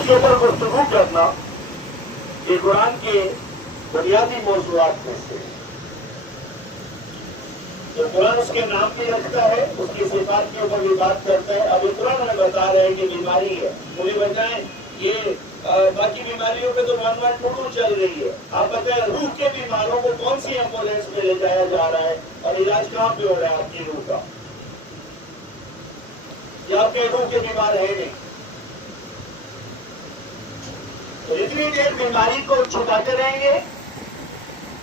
اس کے اوپر گفتگو کرنا یہ قرآن کے بنیادی موضوعات میں سے تو قرآن اس کے نام بھی رکھتا ہے، اس کی صفات کے اوپر بھی بات کرتا ہے. اب قرآن ہمیں بتا رہے ہیں کہ بیماری ہے، مجھے بتائیں یہ باقی بیماریوں پہ تو 112 چل رہی ہے، آپ بتائیں روح کے بیماروں کو کون سی ایمبولینس میں لے جایا جا رہا ہے اور علاج کہاں پہ ہو رہا ہے آپ کی روح کا؟ یا آپ کے روح کے بیمار ہے نہیں. تو جتنی دیر بیماری کو چھپاتے رہیں گے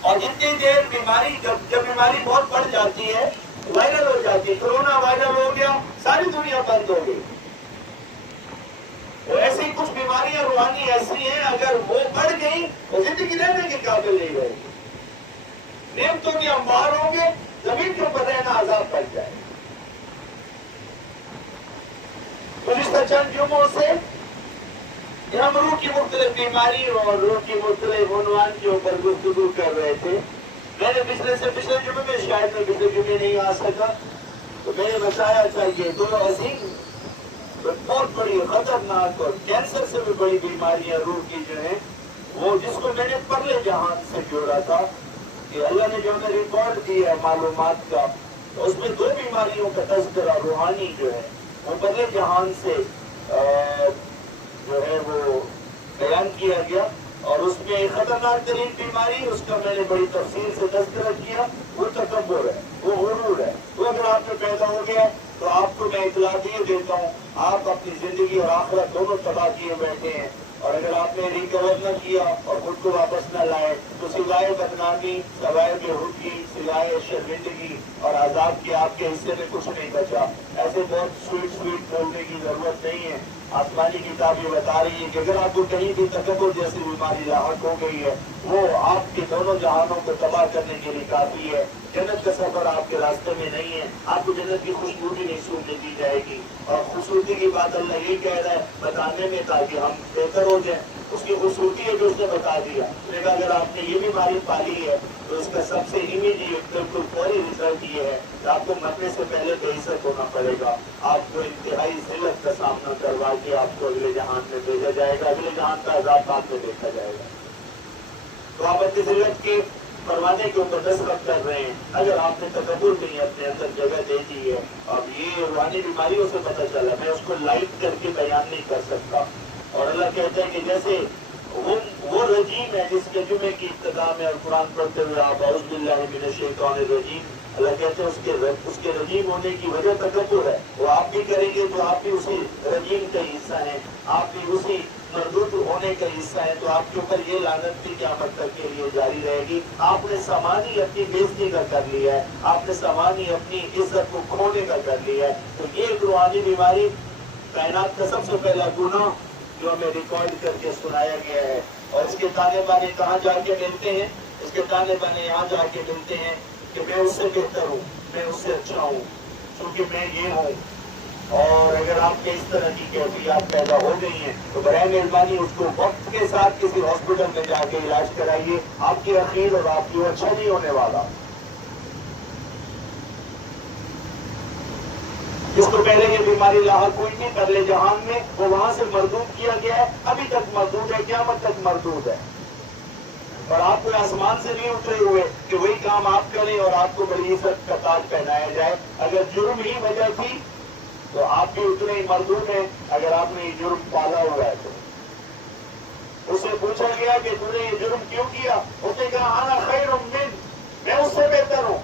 اور جتنی دیر بیماری جب بیماری بہت بڑھ جاتی ہے، وائرل ہو جاتی ہے، کرونا وائرل ہو گیا، ساری دنیا بند ہو گئی. ایسی کچھ بیماریاں روحانی ایسی ہیں اگر وہ بڑھ گئی تو زندگی رہنے کے قابل نہیں رہے گی. نعمتوں کے انبار ہوں گے، زمین کے اوپر رہنا عذاب بن جائے. گزشتہ چند جمعوں سے ہم روح کی مختلف بیماریوں اور روح کی مختلف عنوان کے اوپر گفتگو کر رہے تھے. میں نے پچھلے جمعے میں شاید میں پچھلے جمعے نہیں آ سکا تو میں نے بتایا تھا کہ دو عظیم بہت بڑی خطرناک اور کینسر سے بھی بڑی بیماریاں روح کی جو ہیں وہ، جس کو میں نے پرلے جہان سے جوڑا تھا کہ اللہ نے جو ہمیں ریکارڈ دیا ہے معلومات کا، اس میں دو بیماریوں کا تذکرہ روحانی جو ہے وہ پرلے جہان سے جو ہے وہ بیان کیا گیا. اور اس میں خطرناک ترین بیماری، اس کا میں نے بڑی تفصیل سے تذکرہ کیا، وہ تکبر ہے، وہ غرور ہے. وہ اگر آپ میں پیدا ہو گیا تو آپ کو میں اطلاع دیے دیتا ہوں آپ اپنی زندگی اور آخرت دونوں تباہ کیے بیٹھے ہیں. اور اگر آپ نے ریکور نہ کیا اور خود کو واپس نہ لائے تو سوائے بدنامی، سوائے بےحودگی، سوائے شرمندگی اور عذاب کے آپ کے حصے میں کچھ نہیں بچا. ایسے بہت سویٹ بولنے کی ضرورت نہیں ہے. آسمانی کتاب یہ بتا رہی ہے کہ اگر آپ کو کہیں بھی تکبر جیسی بیماری لاحق ہو گئی ہے وہ آپ کے دونوں جہانوں کو تباہ کرنے کے لیے کافی ہے. جنت کا سفر آپ کے راستے میں نہیں ہے، آپ کو جنت کی خوشبو بھی نہیں سونگنے دی جائے گی. اور خوبصورتی کی بات اللہ یہ کہہ رہا ہے بتانے میں تاکہ ہم بہتر ہو جائیں. اس کی خوبصورتی ہے جو اس نے بتا دیا. لیکن اگر آپ نے یہ بیماری پالی ہے تو اس کا سب سے امیڈیٹ بالکل فوری رزلٹ یہ ہے کہ آپ کو مرنے سے پہلے بے عزت ہونا پڑے گا. آپ کو انتہائی ذلت کا سامنا کروا کے آپ کو اگلے جہان میں بھیجا جائے گا، اگلے جہان کا عذاب بعد میں دیکھا جائے گا. تو آپ اپنی ذلت کے پروانے کے اوپر دستخط کر رہے ہیں اگر آپ نے تکبر نہیں اپنے اندر جگہ دے دی ہے. اب یہ روحانی بیماریوں سے پتہ چلا، میں اس کو لائٹ کر کے بیان نہیں کر سکتا. اور اللہ کہتا ہے کہ جیسے وہ رجیم ہے جس کے جمعے کی ابتدا میں اور قرآن پڑھتے ہوئے آپ اعوذ باللہ من الشیطان الرجیم، اللہ کہتے ہیں اس کے رجیم ہونے کی وجہ تکبر ہے. وہ آپ بھی کریں گے تو آپ بھی اسی رجیم کا حصہ ہیں، آپ بھی اسی مردود ہونے کا حصہ ہے. تو آپ کے اوپر یہ لعنت بھی قیامت تک کے لیے جاری رہے گی. آپ نے سامانی اپنی بےزتی کا کر لیا ہے، آپ نے سامانی اپنی عزت کو کھونے کا کر لیا ہے. تو یہ ایک روحانی بیماری، کائنات کا سب سے پہلا گناہ جو ہمیں ریکارڈ کر کے سنایا گیا ہے. اور اس کے تانے بانے کہاں جا کے ملتے ہیں؟ اس کے تانے بانے یہاں جا کے ملتے ہیں کہ میں اس سے بہتر ہوں، میں اس سے اچھا ہوں، کیونکہ میں یہ ہوں. اور اگر آپ کے اس طرح کی کیفیات پیدا ہو گئی ہیں تو برائے مہربانی اس کو وقت کے ساتھ کسی ہاسپٹل میں جا کے علاج کرائیے. آپ کی اخیر اور آپ کی اچھا نہیں ہونے والا. جس کو پہلے یہ بیماری لاحق ہوئی تھی پہلے جہان میں، وہ وہاں سے مردود کیا گیا ہے، ابھی تک مردود ہے، قیامت تک مردود ہے. اور آپ کو آسمان سے نہیں اترے ہوئے کہ وہی کام آپ کریں اور آپ کو بڑی عزت کا تاج پہنایا جائے. اگر جرم ہی وجہ تھی تو آپ بھی اتنے ہی مردود ہیں اگر آپ نے یہ جرم پالا ہوا ہے تو. اس سے پوچھا گیا کہ تم نے یہ جرم کیوں کیا؟ اس نے کہا انا خیر من، میں اس سے بہتر ہوں.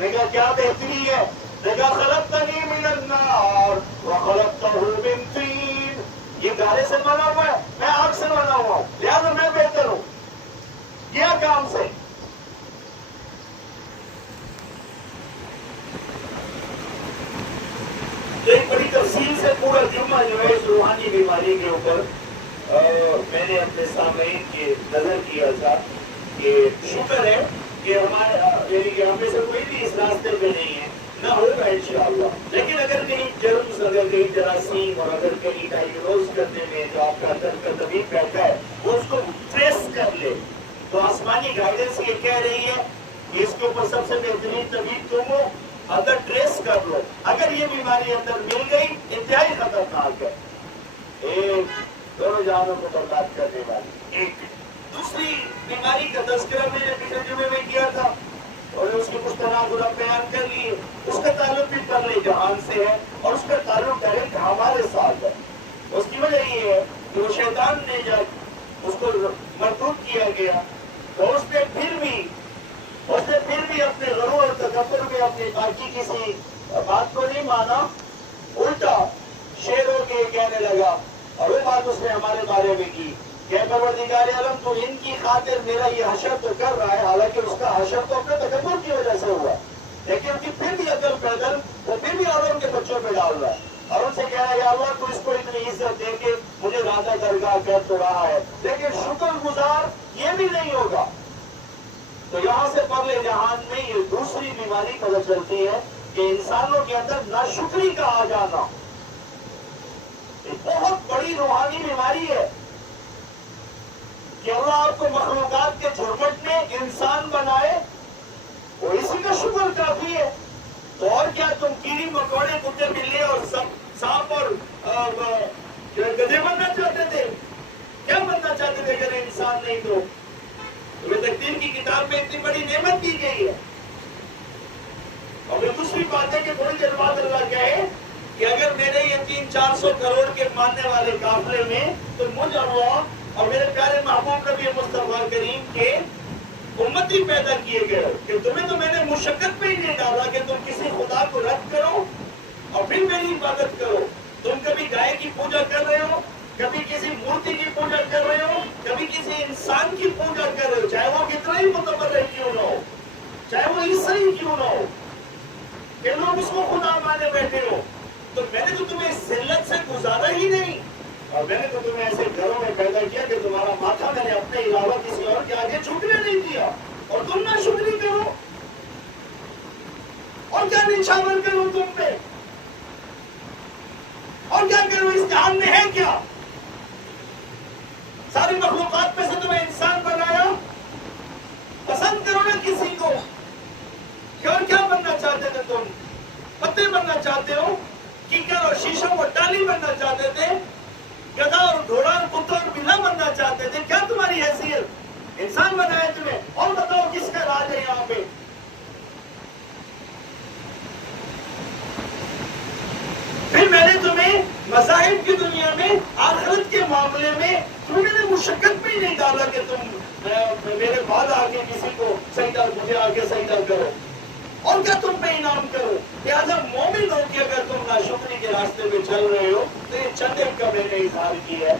نے کہا کیا بہتری ہے؟ نے کہا خلقتنی من النار وخلقتہ من طین، یہ گارے سے بنا ہوا ہے، میں آگ سے بنا ہوا ہوں، لہٰذا میں بہتر ہوں. کیا کام سے؟ ایک بڑی تفصیل سے پورا جمعہ جو ہے اس روحانی بیماری کے اوپر میں نے اپنے سامعین کی نظر کیا تھا کہ شکر ہے کہ ہمارے یعنی کہ ہم میں سے کوئی بھی اس راستے پہ نہیں ہے، نہ ہوگا انشاءاللہ. لیکن اگر کہیں جرمز، اگر کہیں جراثیم اور اگر کہیں ڈائیگنوز کرنے میں جو آپ کا اندر کا طبیب بیٹھا ہے وہ اس کو ٹریس کر لے تو آسمانی گائیڈنس یہ کہہ رہی ہے کہ اس کے اوپر سب سے بہترین طبیب تم ہو. اگر ٹریس کر لو، اگر یہ بیماری اندر مل گئی انتہائی خطرہ खतरनाक है। एक, दोनों जहानों को बर्बाद करने वाली। एक दूसरी बीमारी का तज़किरा मैंने पिछले जुमे में किया था और उसके कुछ तनाज़ुर बयान कर लिए। उसका ताल्लुक भी परले जहान से है और उसका ताल्लुक डायरेक्ट हमारे साथ है। उसकी वजह ये है कि वो शैतान ने जब उसको मरदूद किया गया तो उसने फिर भी अपने गरूर और तकब्बुर में अपनी बाकी किसी बात को नहीं माना, उल्टा शेरों के कहने लगा। और वो बात उसने हमारे बारे में की कि परवरदिगार आलम तो इनकी खातिर मेरा ये हशर तो कर रहा है, हालांकि उसका हशर तो अपने तकब्बुर की वजह से हुआ, लेकिन उसकी फिर भी अकल पैदल वो फिर भी औरों के बच्चों पे डाल रहा है और उनसे कह रहा है अल्लाह तो इसको इतनी इज्जत दे के मुझे राजा दरगाह कर तो रहा है, लेकिन शुक्रगुजार ये भी नहीं होगा। तो यहाँ से परले जहान में ये दूसरी बीमारी पता चलती है कि इंसानों के अंदर नाशुक्री का आ जाना एक बहुत बड़ी रूहानी बीमारी है कि अल्लाह आपको मखलूकात के झुरमट में इंसान बनाए और इसी का शुक्र काफी है। तो और क्या तुम कीड़ी मकोड़े कुत्ते बिल्ली और सांप और गधे बनना चाहते थे? क्या बनना चाहते थे अगर इंसान नहीं तो? तुम्हें तकदीर की किताब में इतनी बड़ी नेमत दी गई है। और दूसरी बात है कि थोड़ी देर बाद अल्लाह कहे कि अगर मेरे ये 300-400 करोड़ के मानने वाले काफिले में तो मुझ अल्लाह और मेरे प्यारे महबूब नबी मुस्तफा करीम के उम्मती पैदा किए गए कि तुम्हें तो मैंने मुशक्कत पे ही नहीं डाला कि तुम किसी खुदा को रद्द करो और फिर मेरी इबादत करो। तुम कभी गाय की पूजा कर रहे हो, कभी किसी मूर्ति की पूजा कर रहे हो, कभी किसी इंसान की पूजा कर रहे हो, चाहे वो कितना ही मुतबर्रिक क्यों ना हो, चाहे वो ईसाई क्यों ना हो, कि लोग उसको खुदा माने बैठे हो। तो मैंने तो तुम्हें इस जिल्लत से गुजारा ही नहीं और मैंने तो तुम्हें ऐसे घरों में पैदा किया कि तुम्हारा माथा मैंने अपने अलावा किसी और के आगे झुकने नहीं दिया और तुम ना शुक्री करो और क्या निछावर करो तुम पे और क्या करो? इस जहान में है क्या? सारी मखलूकात में से तुम्हें इंसान बनाया, पसंद करो ना किसी को। क्या बनना चाहते थे तुम? पत्ते बनना चाहते हो, कीकर और शीशों को टाली बनना चाहते थे, गधा और घोड़ा और कुत्ता और बिल्ला बनना चाहते थे? क्या तुम्हारी हैसियत? इंसान बनाया तुम्हें। और बताओ किसका राज है यहाँ पे? फिर मैंने तुम्हें मज़ाहिब की दुनिया में आखिरत के मामले में तुमने मुशक्कत भी नहीं डाला कि तुम मेरे बाद आके किसी को सजदा, मुझे आके सजदा करो और क्या तुम पे इनाम करो। लिहाजा मोमिन हो कि अगर तुम नाशुक्री के रास्ते में चल रहे हो तो ये चंद का मैंने इजहार किया है,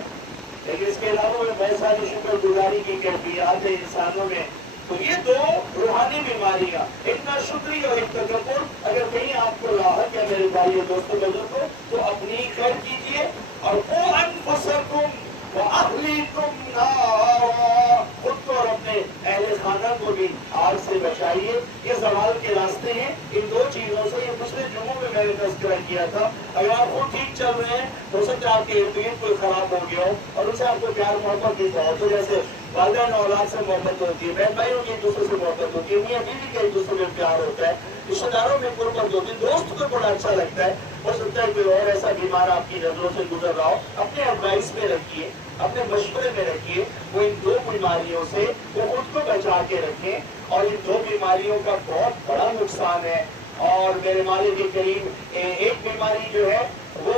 लेकिन इसके अलावा में बहुत सारी शुक्रगुजारी की कैफियत है इंसानों में। तो ये दो रूहानी बीमारियां, एक नाशुक्री और एक तकब्बुर, अगर कहीं आपको राहत है मेरे भाई दोस्तों बुजुर्गों तो अपनी खैर कीजिए और वो अनफुसकुम व अहलीकुम नारा, खुद को और अपने अहले खाना को भी आग से बचाइए। ये सवाल के रास्ते हैं इन दो चीजों से। ये पिछले जुमों में मैंने तज़किरा किया था। अगर आप खुद ठीक चल रहे हैं हो सकता है आपके इर्द गिर्द कोई खराब हो गया हो और उसे आपको प्यार मोहब्बत की बहुत, तो जैसे वालिदैन औलाद से मोहब्बत होती है, बहन भाइयों की एक दूसरे से मोहब्बत होती है, मियां बीवी का एक दूसरे में प्यार होता है, रिश्तेदारों में कुर्बत होती है, दोस्त को बड़ा अच्छा लगता है। हो सकता है कोई और ऐसा बीमार आपकी नजरों से गुजर रहा हो, अपने एडवाइस में रखिए, अपने मशवरे में रखिए। वो इन दो बीमारियों से वो खुद को बचा के रखें और इन दो बीमारियों का बहुत बड़ा नुकसान है। और मेरे मालिक के करीम एक बीमारी जो है वो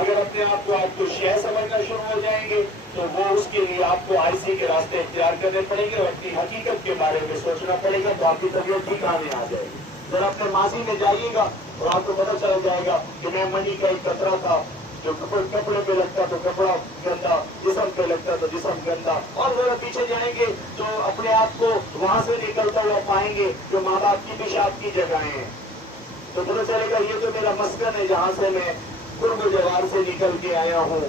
अगर अपने आप को आप कुछ शय समझना शुरू हो जाएंगे तो वो उसके लिए आपको आईसी के रास्ते इख्तियार करने पड़ेंगे और अपनी हकीकत के बारे में सोचना पड़ेगा, तो आपकी तबीयत ठिकाने आ जाएगी। जब अपने माजी में जाइएगा और आपको पता चल जाएगा कि मैं मनी का एक कतरा था जो कपड़े पे लगता तो कपड़ा गंदा, जिस्म पे लगता तो जिस्म गंदा। और जरा पीछे जाएंगे तो अपने आप को वहां से निकलता हुआ पाएंगे जो माँ बाप की पेशाब की जगहें हैं। तो पता चलेगा ये तो मेरा मस्कन है जहाँ से मैं कुर्ब जवार से निकल के आया हूँ।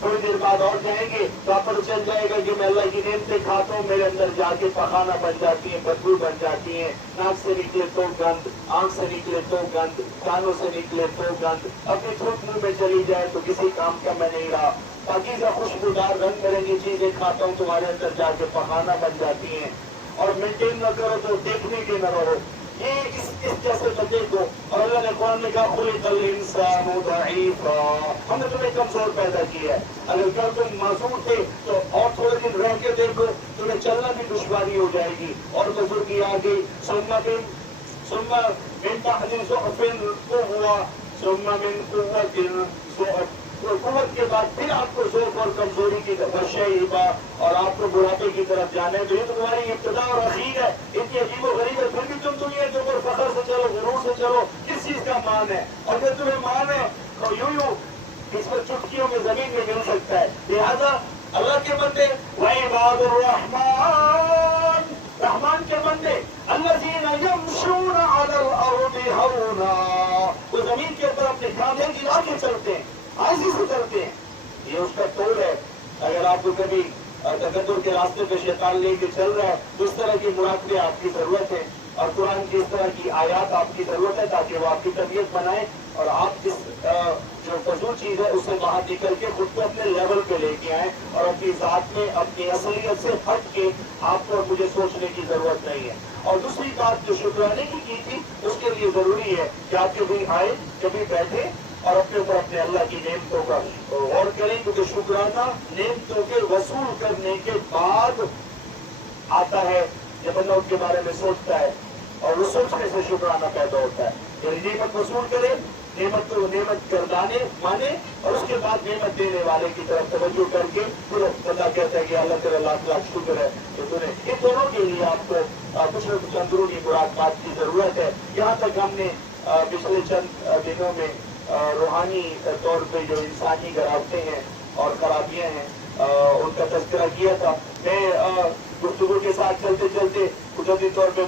थोड़ी देर बाद और जाएंगे तो आप पर चल जाएगा कि मैं अल्लाह की नेमतें खाता हूँ, मेरे अंदर जाके पखाना बन जाती है, बदबू बन जाती है, नाक से निकले तो गंद, आंख से निकले तो गंद, कानों से निकले तो गंद, अपनी थूक मुंह में चली जाए तो किसी काम का मैं नहीं रहा। पाकीज़ा खुशबूदार रंग बिरंगी चीजें खाता हूँ, तुम्हारे अंदर जाके पखाना बन जाती है। और मेंटेन न करो तो देखने के न रहो। ये इस जैसे बंदे को, और अल्लाह ने कुरान में कहा खुलिकल इंसानु दईफा, हमने तुम्हें कमजोर पैदा किया है। अगर कल तुम मासूम थे तो और थोड़े दिन रह के देखो, तुम्हें चलना भी दुश्वारी हो जाएगी। और बुजुर्गी आ गई, सुम्मा मिन बअदि ज़ुअफ़िन क़ुव्वा, सुम्मा मिन क़ुव्वतिन ज़ुअफ़, तो कुव्वत के बाद फिर आपको ज़ौफ़ और कमजोरी की तरफ शैबा, और आपको बुढ़ापे की तरफ जाना है। तो ये तुम्हारी इब्तिदा और अखीर है, इतनी अजीब और गरीब है, फिर भी तुम दुनिया के ऊपर फख्र से चलो, गुरूर से चलो। किस चीज का मान है? अगर तुम्हें मान है तो यूं इस पर चुटकियों में जमीन में मिल सकता है। लिहाजा अल्लाह के बंदे वइबादुर रहमान, रहमान के बंदे अल्लज़ीना यमशूना अलल अर्दि हौना, वो जमीन के ऊपर अपने कांधे गिरा के चलते हैं, आजी से चलते हैं। ये उसका तोड़ है। अगर आपको कभी तकद्दुर के रास्ते पे शैतान लेके चल रहा है तो इस तरह की मुराकबे आपकी जरूरत है, और कुरान की इस तरह की आयात आपकी जरूरत है, ताकि वो आपकी तबीयत बनाए और आप इस जो फजूल चीज है उससे बाहर निकल के खुद को अपने लेवल पे लेके आए, और अपनी जात में अपनी असलियत से हट के आपको और मुझे सोचने की जरूरत नहीं है। और दूसरी बात जो शुक्राने की थी, उसके लिए जरूरी है कि आप कभी आए, कभी बैठे और अपने ऊपर अपने अल्लाह की नेमतों का गौर करें, क्योंकि शुक्राना नेमतों के वसूल करने के बाद आता है। जब बंदा उनके बारे में सोचता है और उस सोचने से शुक्राना पैदा होता है। यानी नेमत वसूल करे, नेमत को नेमत गर्दाने माने, और उसके बाद नेमत देने वाले की तरफ तवज्जो करके फिर बंदा कहता है कि अल्लाह तेरा लाख लाख शुक्र है कि तूने। इन दोनों के लिए आपको कुछ न कुछ अंदरूनी मुराद की जरूरत है। यहाँ तक हमने पिछले चंद दिनों में रूहानी तौर पे जो इंसानी गिरावटें हैं और खराबियां हैं उनका तज़किरा किया था। मैं गुफ्तगू के साथ चलते चलते कुदरती तौर पे